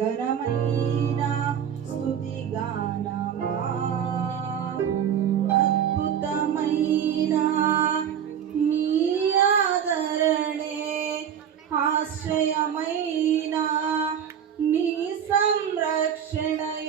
ಗರಮಲ್ಲೀನಾ ಸ್ತುತಿ ಗಾನ ಅದ್ಭುತ ಮೈನಾ ನೀಯಾದರಣೆ ನೀ ಸಂರಕ್ಷಣೆ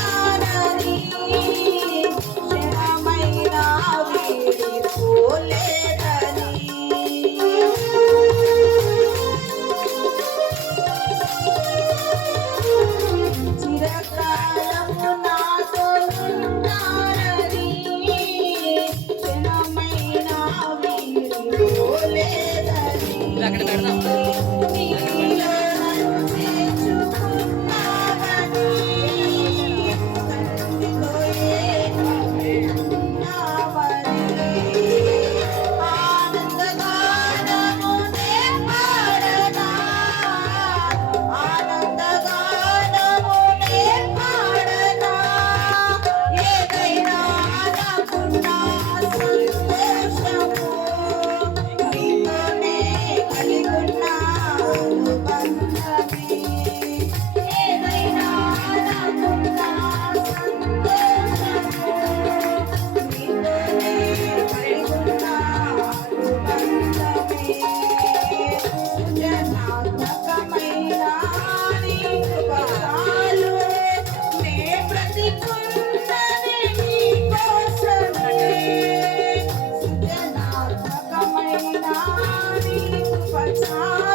Yeah. I'm not even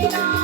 Yeah.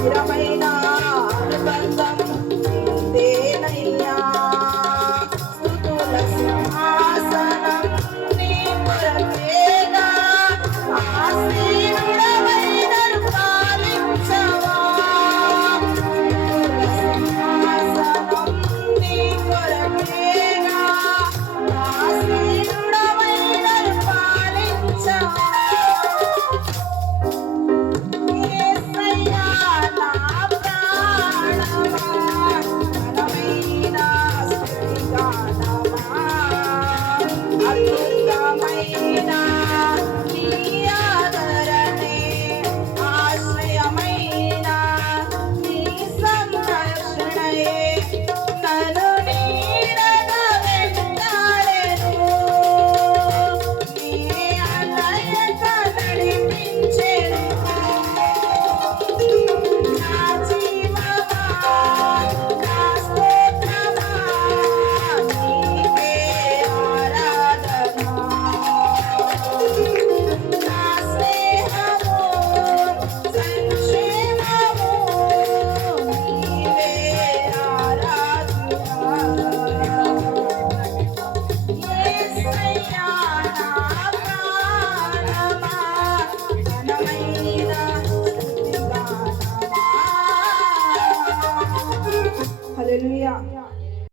Tirava aí.